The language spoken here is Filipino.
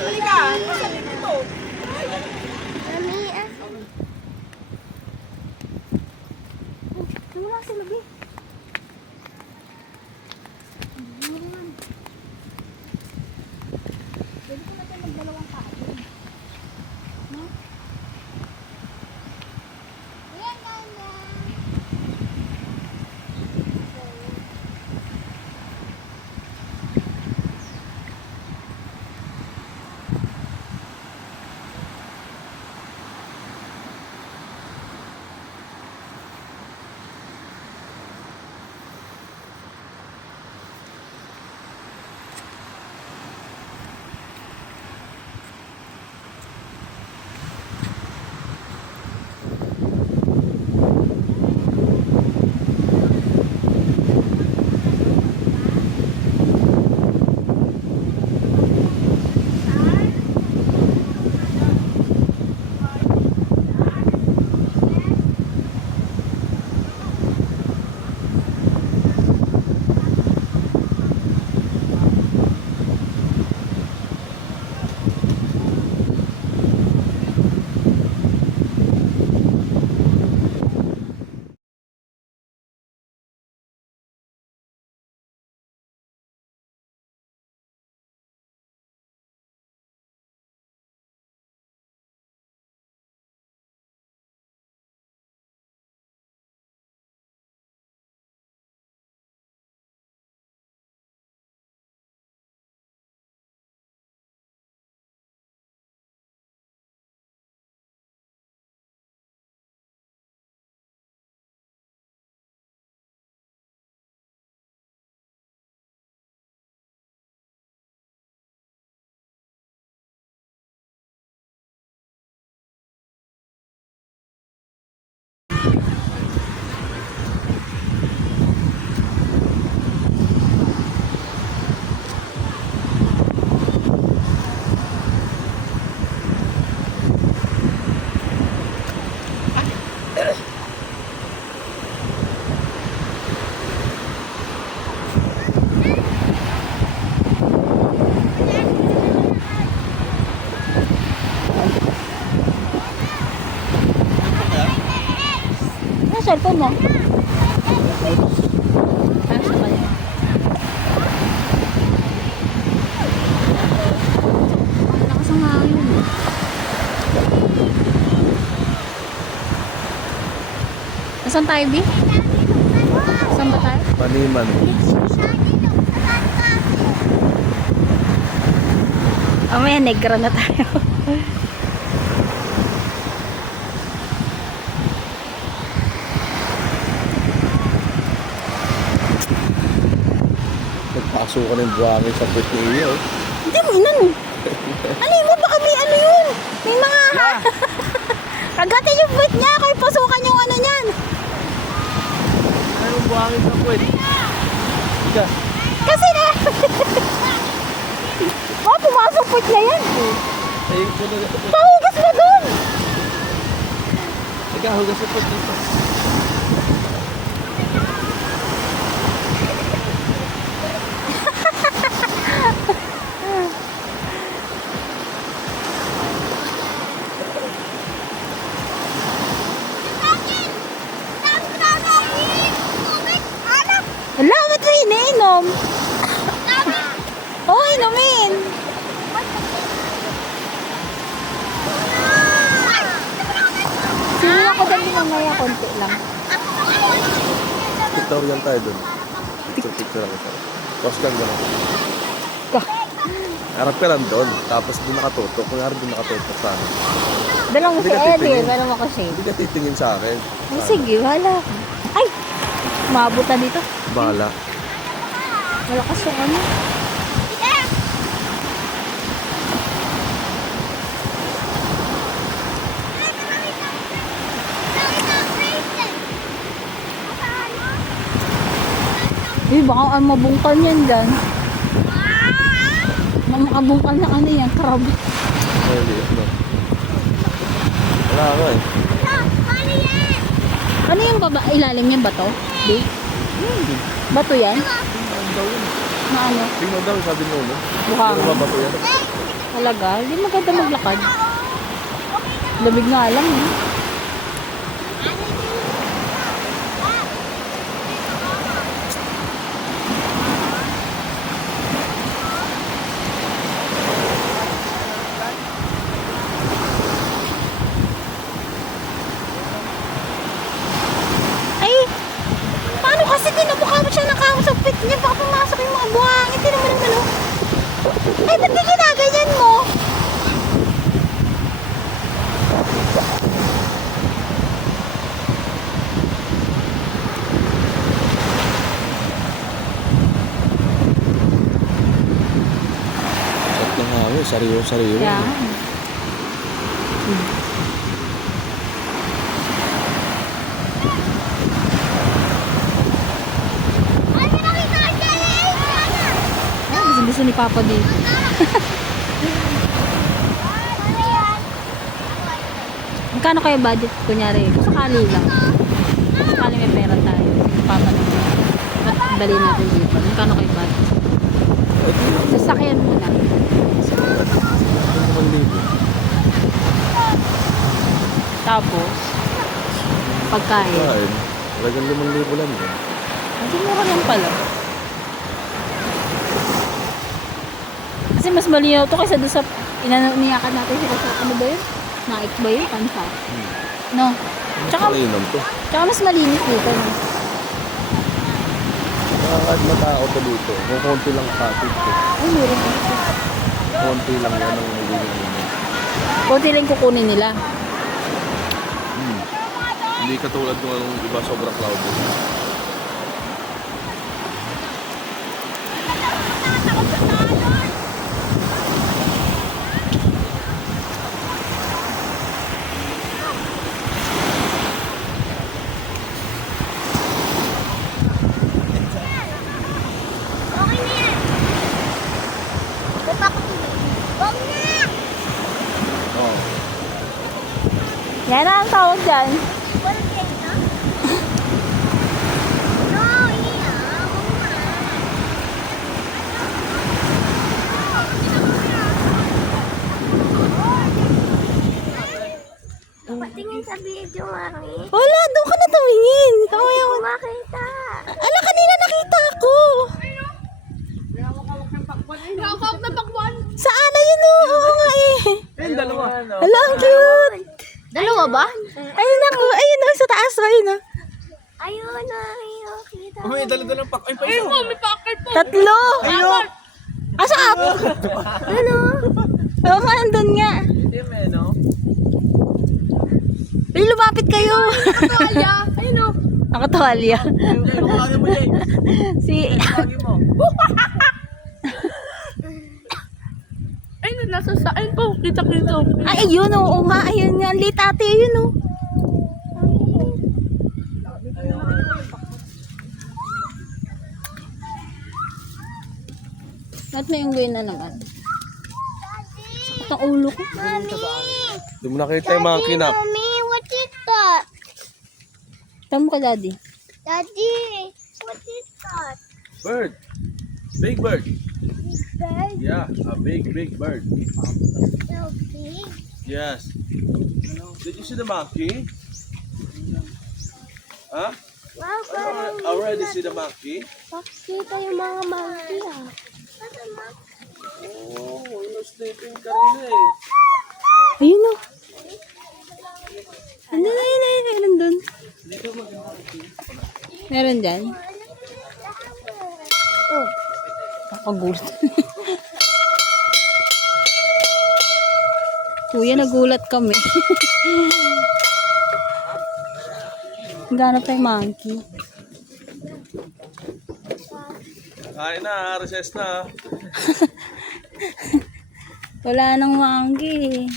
Halika! Saan dito? Mami, wala sila, Bi. Pwede ko natin magdalawang kain. No? Ayan, ganda. Ano cellphone mo? Ah, sa kanya. Lakas ang hangin. Nasaan tayo, Bi? Saan ba tayo? Paniman. Mamaya, negra na tayo. Nagpasukan ng buhangin sa puwet ni Iyo. Hindi mo inan. Ano mo? Baka may ano yun? May mga kagatin yung buwit niya. Kaya pasukan yung ano niyan. Ano yung buhangin sa puwet? Ika. Kasi na. Oh, pumasok puwit na yan. Ayun ko na. Pahugas mo dun. Ika, hugas sa puwet dito. Wala, ba't mo iniinom? Oo, inumin. Sino ako dali mamaya, konti lang. Tutorial tayo dun. Picture lang ito. Tapos kang gano'n. Harap ka lang doon. Tapos doon nakatutok. Kung harap doon nakatutok sa akin. Dalang mo Hindi si ka Eddie, titingin. meron ako shade. Hindi ka titingin sa akin. Oh, sige, wala. Ay! Maabot na dito. Bahala. Malakas yung ano. Baka mabungkal yan dyan. Makabungkal na ano yan, crab. Ay, liit no. Wala ako eh. Ano yung baba, ilalim niya bato? Di? Bato yan? Ang daw yun. Na ano? Tingnan daw, sabi mo, no? Mukha Pero nga. mabato yan. Talaga, hindi maganda maglakad. Lamig nga lang eh. Ay, paano kasi tinabukha mo siya ng kamo sa pit niya? Baka pumasok yung mga buhangin. Hindi naman yung ano. Ay, ba't di ginaganyan mo? Sarap ng hangin, sariyo-sariyo. Yan. Ay, gusto ni Papa dito. Magkano kayo budget? Kunyari, sakali lang. Sakali may pera tayo. Papa naman. Dali natin dito. Magkano kayo budget? Sasakyan muna. Tapos, pagkain. Kain. Talagang 5,000 lang. Eh. Hindi mura lang pala. Kasi mas malinaw to kaysa doon sa inaniyakan natin sila sa ano ba yun? Naik ba yun? Pansa. No. Tsaka, Kainom to. tsaka mas malinis dito. No? Kahit matao to dito. Kung konti lang kapit ko. Ay, meron kasi. Konti lang yan ang nagiging mo. Kunti lang kukunin nila. Hindi katulad ng iba sobrang cloudy. Oh. Yan ang tawag dyan. Patingin sa video, Mami. Wala, doon ka na tumingin. Kaya Hindi ko makita. ala, kanina nakita ako. Hawak na pakwan. Saan na yun? Oo nga eh. Ayun, dalawa. Ala, ang cute. Dalawa ba? Ayun ako. Ayun oh, sa taas. Ayun oh. Ayun, nakikita. May dala-dalang pak. Ay, paisa. may packet po. Tatlo. Ayun! Asa up? Ano? Oo nga, andun nga. Hindi, no? Ay, lumapit kayo. Kaya, ayun o. Ang katuwalya. Kaya mo, Jay. Si... Kaya mo. Ayun, nasa saan po? Kita-kita. Ay, ayun oo nga. Ayun nga. Ang late ate. Ayun oh. Ba't may unggoy na naman? Sakit ang ulo ko. Hindi mo nakita yung mga kinap. Mommy, what is that? Tama ka, daddy. Daddy, what is that? Bird. Big bird. Bird, Yeah, a big bird. so big. Yes. Did you see the monkey? Huh? Wow, parang Already see the monkey? nakikita yung mga monkey ah. Oh, you're sleeping ka rin eh. Ayun oh. Andun na yun. Meron dun. Meron dyan. Oh. Kakagulat. Kuya, nagulat kami. Ganap tayo monkey. Kain na, recess na. Wala nang monkey.